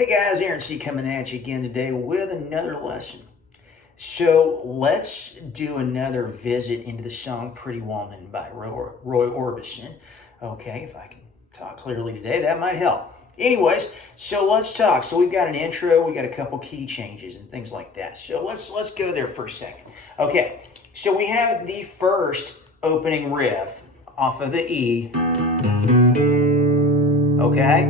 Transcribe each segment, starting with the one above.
Hey guys, Aaron C coming at you again today with another lesson. So let's do another visit into the song Pretty Woman by Roy Orbison. Okay, if I can talk clearly today, that might help. Anyways, so let's talk. So we've got an intro, we got a couple key changes and things like that. So let's go there for a second. Okay, so we have the first opening riff off of the E. Okay,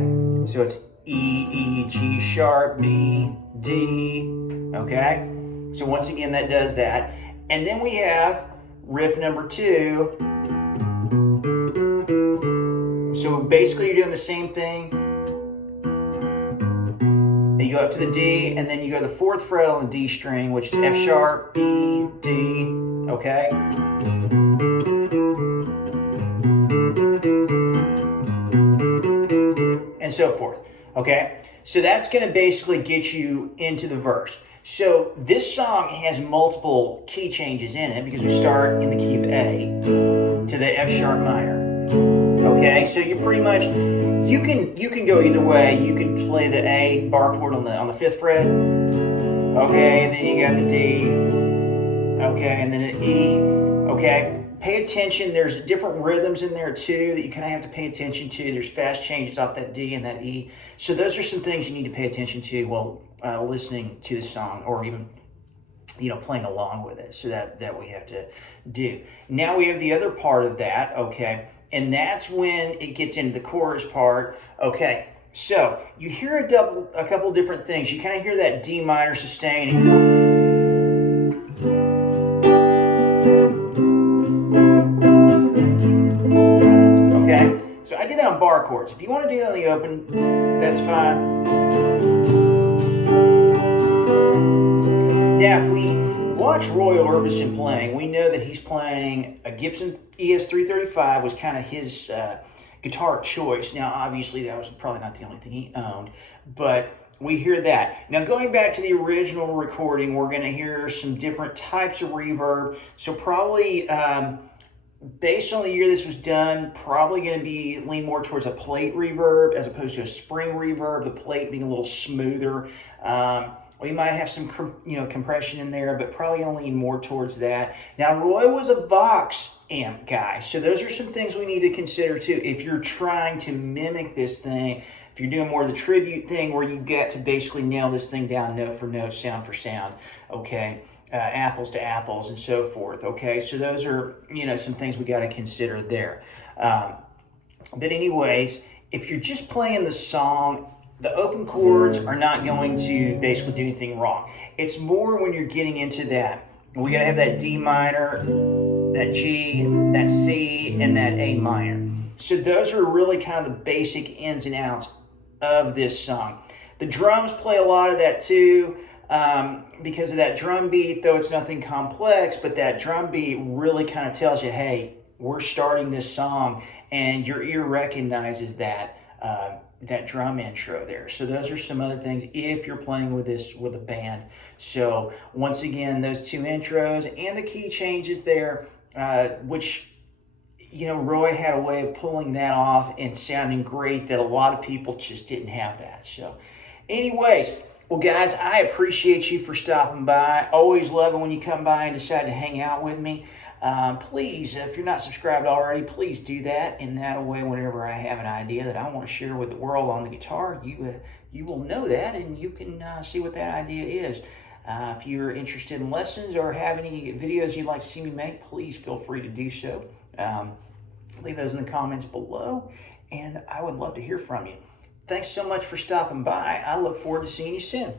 so it's E, E, G sharp, B, D, okay? So once again, that does that. And then we have riff number 2. So basically you're doing the same thing. Then you go up to the D, and then you go to the 4th fret on the D string, which is F sharp, B, D, okay? And so forth. Okay, so that's going to basically get you into the verse. So this song has multiple key changes in it because we start in the key of A to the F sharp minor. Okay, so you pretty much you can go either way. You can play the A bar chord on the 5th fret. Okay, and then you got the D. Okay, and then an E. Okay. Pay attention, there's different rhythms in there too that you kind of have to pay attention to. There's fast changes off that D and that E. So those are some things you need to pay attention to while listening to the song, or even playing along with it. So that we have to do. Now we have the other part of that, okay, and that's when it gets into the chorus part. Okay, so you hear a couple different things. You kind of hear that D minor sustain. So I do that on bar chords. If you want to do that on the open, that's fine. Now, if we watch Roy Orbison playing, we know that he's playing a Gibson ES-335 was kind of his guitar choice. Now, obviously, that was probably not the only thing he owned, but we hear that. Now, going back to the original recording, we're going to hear some different types of reverb. So probably... based on the year this was done, probably going to be lean more towards a plate reverb as opposed to a spring reverb, the plate being a little smoother. We might have some compression in there, but probably going to lean more towards that. Now, Roy was a Vox amp guy, so those are some things we need to consider too. If you're trying to mimic this thing, if you're doing more of the tribute thing where you get to basically nail this thing down note for note, sound for sound, okay? Apples to apples and so forth, okay? So those are, some things we got to consider there. But anyways, if you're just playing the song, the open chords are not going to basically do anything wrong. It's more when you're getting into that. We got to have that D minor, that G, that C, and that A minor. So those are really kind of the basic ins and outs of this song. The drums play a lot of that too. Because of that drum beat, though it's nothing complex, but that drum beat really kind of tells you, hey, we're starting this song, and your ear recognizes that that drum intro there. So those are some other things if you're playing with this with a band. So once again, those 2 intros and the key changes there, which Roy had a way of pulling that off and sounding great that a lot of people just didn't have that. So anyways, well, guys, I appreciate you for stopping by. Always love it when you come by and decide to hang out with me. Please, if you're not subscribed already, please do that. And that way, whenever I have an idea that I want to share with the world on the guitar, you will know that, and you can see what that idea is. If you're interested in lessons or have any videos you'd like to see me make, please feel free to do so. Leave those in the comments below, and I would love to hear from you. Thanks so much for stopping by. I look forward to seeing you soon.